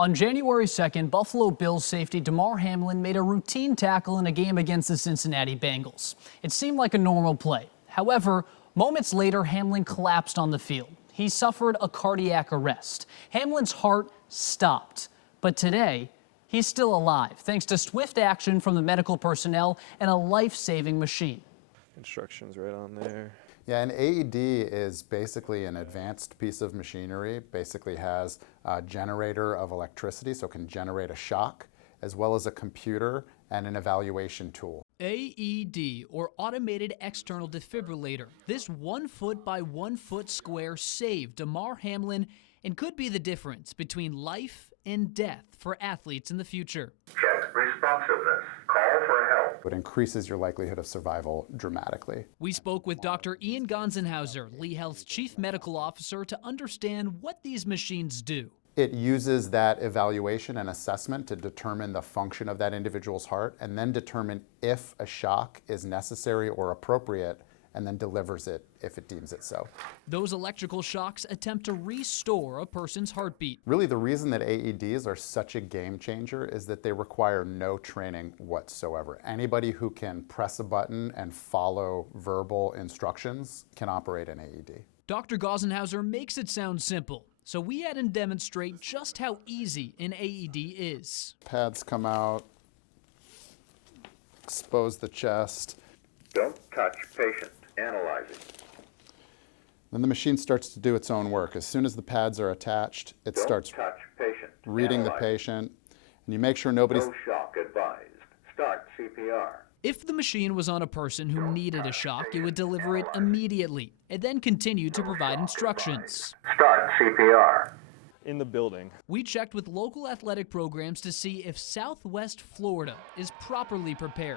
On January 2nd, Buffalo Bills safety Damar Hamlin made a routine tackle in a game against the Cincinnati Bengals. It seemed like a normal play. However, moments later, Hamlin collapsed on the field. He suffered a cardiac arrest. Hamlin's heart stopped. But today, he's still alive, thanks to swift action from the medical personnel and a life-saving machine. Instructions right on there. Yeah, an AED is basically an advanced piece of machinery, basically has a generator of electricity, so it can generate a shock, as well as a computer and an evaluation tool. AED, or Automated External Defibrillator. This 1 foot by 1 foot square saved Damar Hamlin and could be the difference between life and death for athletes in the future. Check responsiveness. Call for help. It increases your likelihood of survival dramatically. We spoke with Dr. Ian Gonzenhauser, Lee Health's chief medical officer, to understand what these machines do. It uses that evaluation and assessment to determine the function of that individual's heart and then determine if a shock is necessary or appropriate, and then delivers it if it deems it so. Those electrical shocks attempt to restore a person's heartbeat. Really, the reason that AEDs are such a game changer is that they require no training whatsoever. Anybody who can press a button and follow verbal instructions can operate an AED. Dr. Gonzenhauser makes it sound simple, so we had him demonstrate just how easy an AED is. Pads come out, expose the chest. Don't touch patient. Analyzing. Then the machine starts to do its own work. As soon as the pads are attached, it starts touch patient. reading the patient, and you make sure nobody's... No shock advised. Start CPR. If the machine was on a person who needed a shock, it would deliver it immediately and then continue to provide instructions. Start CPR. In the building. We checked with local athletic programs to see if Southwest Florida is properly prepared,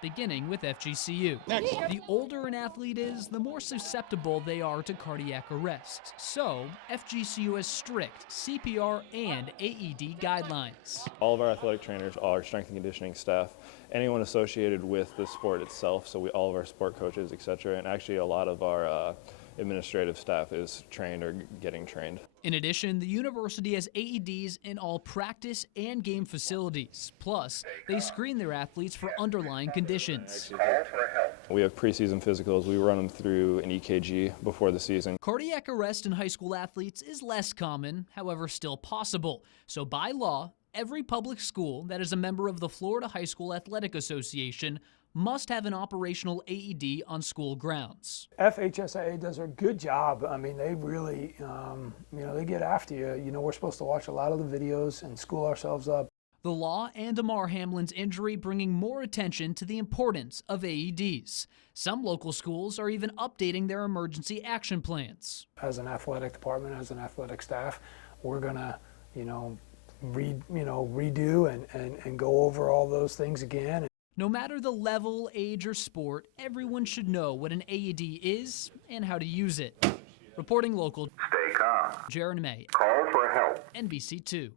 beginning with FGCU. The older an athlete is, the more susceptible they are to cardiac arrest. So, FGCU has strict CPR and AED guidelines. All of our athletic trainers are strength and conditioning staff, anyone associated with the sport itself, so all of our sport coaches, etc., and actually a lot of our administrative staff is trained or getting trained. In addition, the university has AEDs in all practice and game facilities. Plus, they screen their athletes for underlying conditions. Call for help. We have preseason physicals. We run them through an EKG before the season. Cardiac arrest in high school athletes is less common, however still possible. So by law, every public school that is a member of the Florida High School Athletic Association must have an operational AED on school grounds. FHSAA does a good job. I mean, they really, they get after you. We're supposed to watch a lot of the videos and school ourselves up. The law and Damar Hamlin's injury bringing more attention to the importance of AEDs. Some local schools are even updating their emergency action plans. As an athletic department, as an athletic staff, we're gonna, redo and go over all those things again. No matter the level, age, or sport, everyone should know what an AED is and how to use it. Reporting local, Stay calm. Jaron May, Call for help. NBC2.